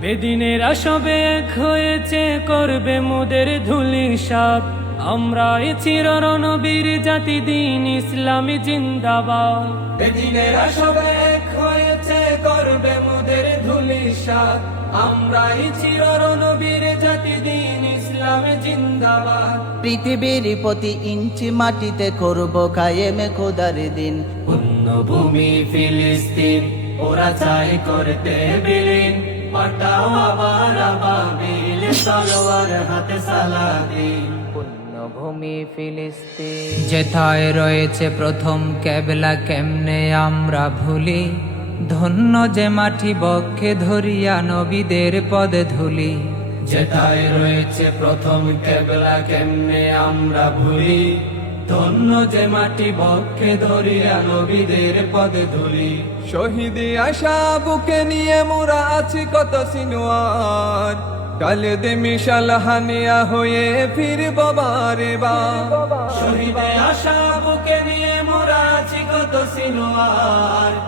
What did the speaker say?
বেদিনেরা সবে এক হয়েছে, করবে মোদের ধূলিসাৎ। আমরা এ চিরনবীর জাতি, দিন ইসলামী জিন্দাবাদ। বেদিনেরা সবে এক হয়েছে, করবে মোদের ধূলিসাৎ। আমরা এই চিরনবীর জাতি, দিন ইসলামে জিন্দাবাদ। পৃথিবীর প্রতি ইঞ্চি মাটিতে করব কায়েমে খোদার দিন। পুণ্যভূমি ফিলিস্তিন, ওরা চাই করতে বিলীন। পাঠাও আবার আবাবিল, তলোয়ার হাতে সালাদিন। পুণ্যভূমি ফিলিস্তিন, যেথায় রয়েছে প্রথম কেবলা, কেমনে আমরা ভুলি। ধন্য যে মাটি বক্ষে ধরিয়া নবীদের পদে ধুলি। যেথায় রয়েছে প্রথম কেবলা, কেমনে আমরা ভুলি। ধন্য যে মাটি বক্ষে ধরিয়া নবীদের পদে ধুলি। শহীদি আশা বুকে নিয়ে মোরা আছি কত সিনোয়ার। কালে দে মিশাল হানিয়া হয়ে ফিরব বারে বার। শহীদে আশা বুকে নিয়ে মোরা আছি কত সিনোয়ার।